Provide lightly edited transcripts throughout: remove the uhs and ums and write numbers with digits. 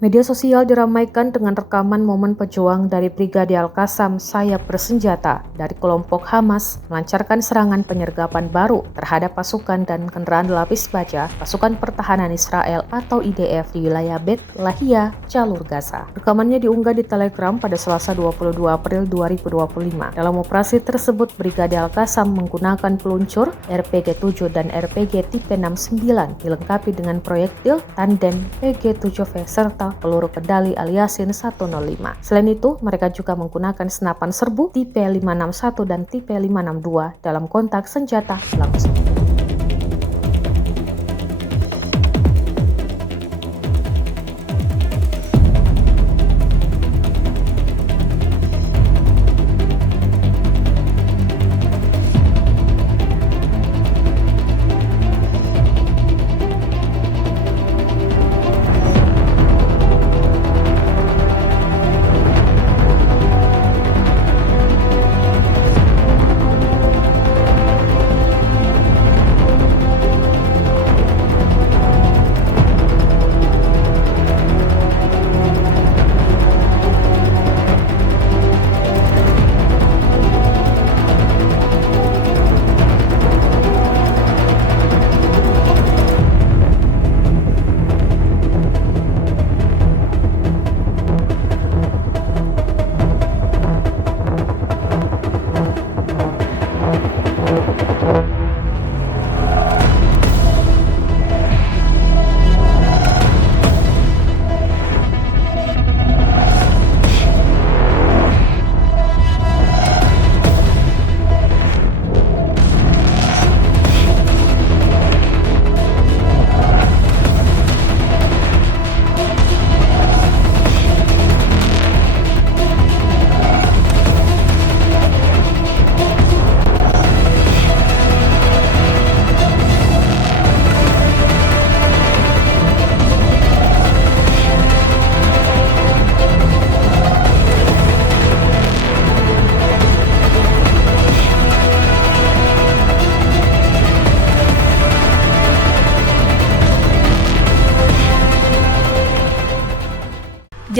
Media sosial diramaikan dengan rekaman momen pejuang dari Brigade Al-Qassam sayap bersenjata dari kelompok Hamas melancarkan serangan penyergapan baru terhadap pasukan dan kendaraan lapis baja pasukan pertahanan Israel atau IDF di wilayah Bet Lahia, jalur Gaza. Rekamannya diunggah di Telegram pada Selasa 22 April 2025. Dalam operasi tersebut, Brigade Al-Qassam menggunakan peluncur RPG-7 dan RPG tipe 69 dilengkapi dengan proyektil tandem PG-7V serta peluru kendali Al-Yasin 105. Selain itu, mereka juga menggunakan senapan serbu tipe 561 dan tipe 562 dalam kontak senjata langsung.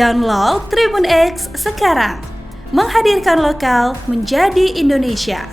Download Tribun X sekarang, menghadirkan lokal menjadi Indonesia.